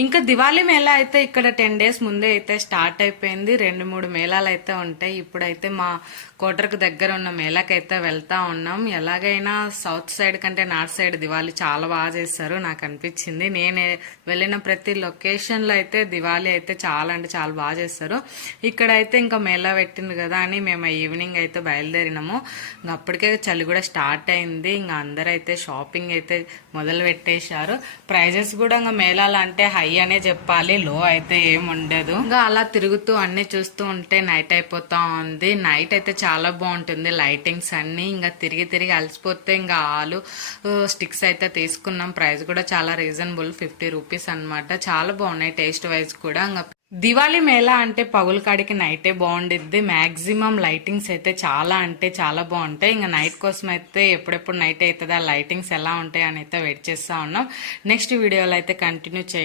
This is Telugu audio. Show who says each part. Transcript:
Speaker 1: ఇంకా దివాళీ మేళా అయితే ఇక్కడ టెన్ డేస్ ముందే అయితే స్టార్ట్ అయిపోయింది. రెండు మూడు మేళాలు అయితే ఉంటాయి. ఇప్పుడైతే మా కోటరకు దగ్గర ఉన్న మేళకైతే వెళ్తా ఉన్నాం. ఎలాగైనా సౌత్ సైడ్ కంటే నార్త్ సైడ్ దివాళీ చాలా బాగా చేస్తారు నాకు అనిపించింది. నేను వెళ్ళిన ప్రతి లొకేషన్లో అయితే దివాళీ అయితే చాలా అంటే చాలా బాగా చేస్తారు ఇక్కడ అయితే ఇంకా మేళా పెట్టింది కదా అని మేము ఈవినింగ్ అయితే బయలుదేరినాము. ఇంకా అప్పటికే చలి కూడా స్టార్ట్ అయింది. ఇంకా అందరైతే షాపింగ్ అయితే మొదలు పెట్టేశారు. ప్రైజెస్ కూడా ఇంకా మేళాలు అంటే హై హై అనే చెప్పాలి లో అయితే ఏం ఉండదు. ఇంకా అలా తిరుగుతూ అన్ని చూస్తూ ఉంటే నైట్ అయిపోతా ఉంది. నైట్ అయితే చాలా బాగుంటుంది లైటింగ్స్ అన్ని. ఇంకా తిరిగి తిరిగి అలసిపోతే ఇంకా ఆలు స్టిక్స్ అయితే తీసుకున్నాం. ప్రైస్ కూడా చాలా రీజనబుల్ ఫిఫ్టీ రూపీస్ అన్నమాట. చాలా బాగున్నాయి టేస్ట్ వైజ్ కూడా. ఇంకా దివాళీ మేళా అంటే పగుల కాడికి నైటే బాగుండిద్ది. మ్యాక్సిమం లైటింగ్స్ అయితే చాలా అంటే చాలా బాగుంటాయి. ఇంకా నైట్ కోసం అయితే ఎప్పుడెప్పుడు నైట్ అవుతుందా లైటింగ్స్ ఎలా ఉంటాయి అని అయితే వెయిట్ చేస్తూ ఉన్నాం. నెక్స్ట్ వీడియోలో అయితే కంటిన్యూ చేయండి.